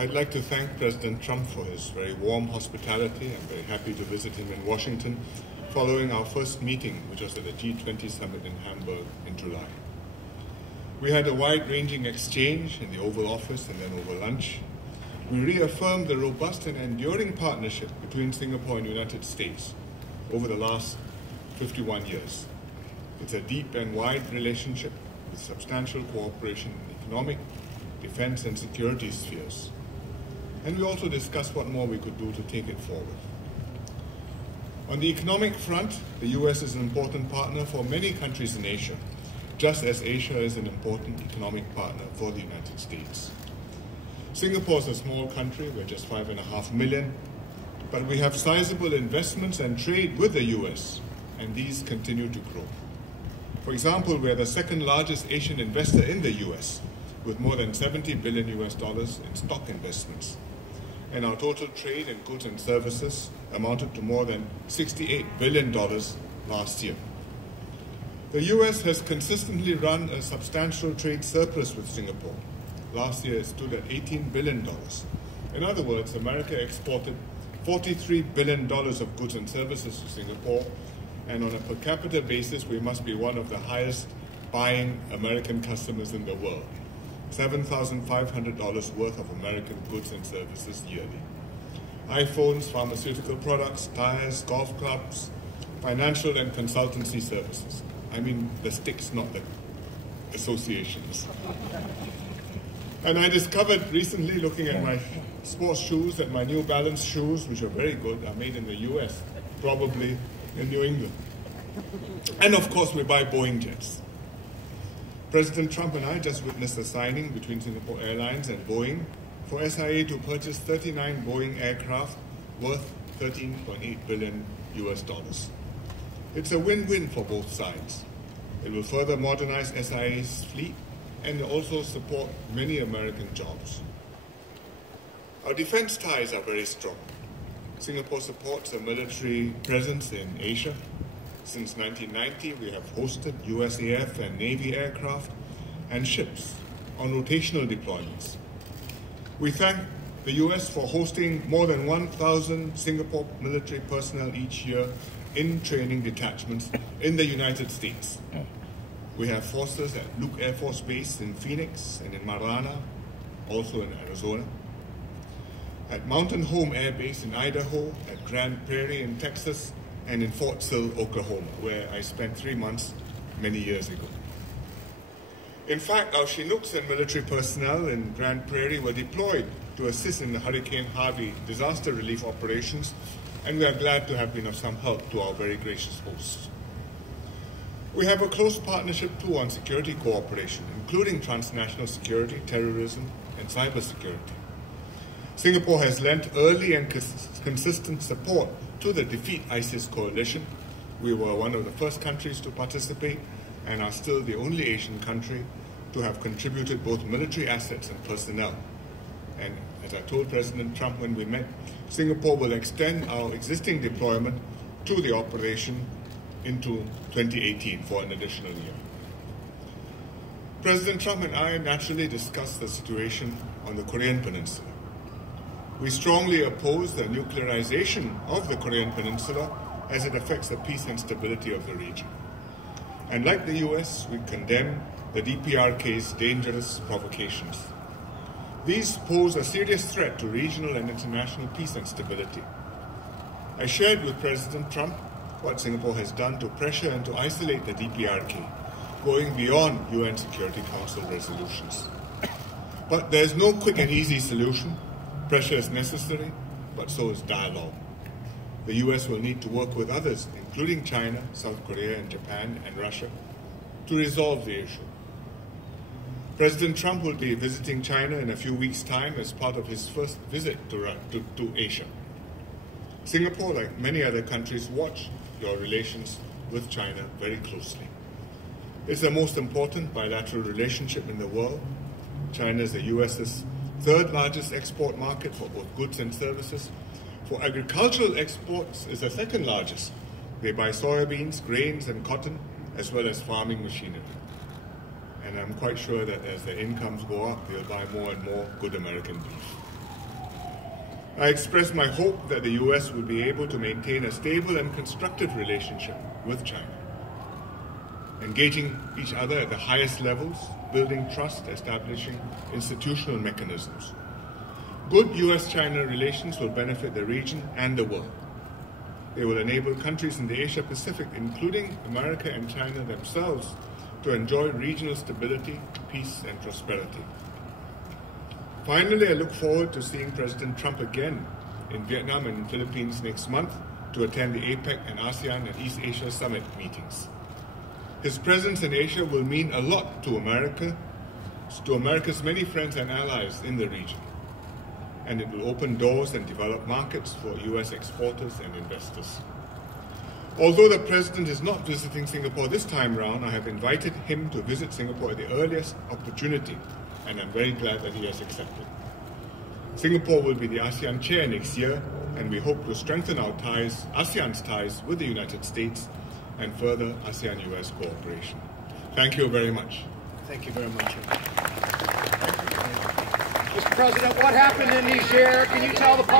I'd like to thank President Trump for his very warm hospitality. I'm very happy to visit him in Washington following our first meeting, which was at the G20 summit in Hamburg in July. We had a wide-ranging exchange in the Oval Office and then over lunch. We reaffirmed the robust and enduring partnership between Singapore and the United States over the last 51 years. It's a deep and wide relationship with substantial cooperation in economic, defense, and security spheres. And we also discussed what more we could do to take it forward. On the economic front, the US is an important partner for many countries in Asia, just as Asia is an important economic partner for the United States. Singapore is a small country, we're just 5.5 million, but we have sizable investments and trade with the US, and these continue to grow. For example, we are the second largest Asian investor in the US, with more than $70 billion in stock investments. And our total trade in goods and services amounted to more than $68 billion last year. The US has consistently run a substantial trade surplus with Singapore. Last year it stood at $18 billion. In other words, America exported $43 billion of goods and services to Singapore, and on a per capita basis, we must be one of the highest buying American customers in the world. $7,500 worth of American goods and services yearly. iPhones, pharmaceutical products, tires, golf clubs, financial and consultancy services. I mean the sticks, not the associations. And I discovered recently, looking at my sports shoes, that my New Balance shoes, which are very good, are made in the US, probably in New England. And of course, we buy Boeing jets. President Trump and I just witnessed a signing between Singapore Airlines and Boeing for SIA to purchase 39 Boeing aircraft worth $13.8 billion. It's a win-win for both sides. It will further modernize SIA's fleet and also support many American jobs. Our defense ties are very strong. Singapore supports a military presence in Asia. Since 1990, we have hosted USAF and Navy aircraft and ships on rotational deployments. We thank the US for hosting more than 1,000 Singapore military personnel each year in training detachments in the United States. We have forces at Luke Air Force Base in Phoenix and in Marana, also in Arizona, at Mountain Home Air Base in Idaho, at Grand Prairie in Texas, and in Fort Sill, Oklahoma, where I spent 3 months many years ago. In fact, our Chinooks and military personnel in Grand Prairie were deployed to assist in the Hurricane Harvey disaster relief operations, and we are glad to have been of some help to our very gracious hosts. We have a close partnership too on security cooperation, including transnational security, terrorism, and cybersecurity. Singapore has lent early and consistent support to the Defeat ISIS coalition. We were one of the first countries to participate and are still the only Asian country to have contributed both military assets and personnel. And as I told President Trump when we met, Singapore will extend our existing deployment to the operation into 2018 for an additional year. President Trump and I naturally discussed the situation on the Korean Peninsula. We strongly oppose the nuclearization of the Korean Peninsula as it affects the peace and stability of the region. And like the US, we condemn the DPRK's dangerous provocations. These pose a serious threat to regional and international peace and stability. I shared with President Trump what Singapore has done to pressure and to isolate the DPRK, going beyond UN Security Council resolutions. But there's no quick and easy solution. Pressure is necessary, but so is dialogue. The US will need to work with others, including China, South Korea, and Japan, and Russia, to resolve the issue. President Trump will be visiting China in a few weeks' time as part of his first visit to Asia. Singapore, like many other countries, watch your relations with China very closely. It's the most important bilateral relationship in the world. China is the US's third largest export market for both goods and services. For agricultural exports, it's the second largest. They buy soybeans, grains, and cotton, as well as farming machinery. And I'm quite sure that as their incomes go up, they'll buy more and more good American beef. I express my hope that the US will be able to maintain a stable and constructive relationship with China, engaging each other at the highest levels, building trust, establishing institutional mechanisms. Good US-China relations will benefit the region and the world. They will enable countries in the Asia-Pacific, including America and China themselves, to enjoy regional stability, peace, and prosperity. Finally, I look forward to seeing President Trump again in Vietnam and the Philippines next month to attend the APEC and ASEAN and East Asia Summit meetings. His presence in Asia will mean a lot to America's many friends and allies in the region, and it will open doors and develop markets for US exporters and investors. Although the President is not visiting Singapore this time round, I have invited him to visit Singapore at the earliest opportunity, and I'm very glad that he has accepted. Singapore will be the ASEAN chair next year, and we hope to strengthen our ties, ASEAN's ties with the United States, and further ASEAN-US cooperation. Thank you very much. Thank you very much. Mr. President, what happened in Niger? Can you tell the public?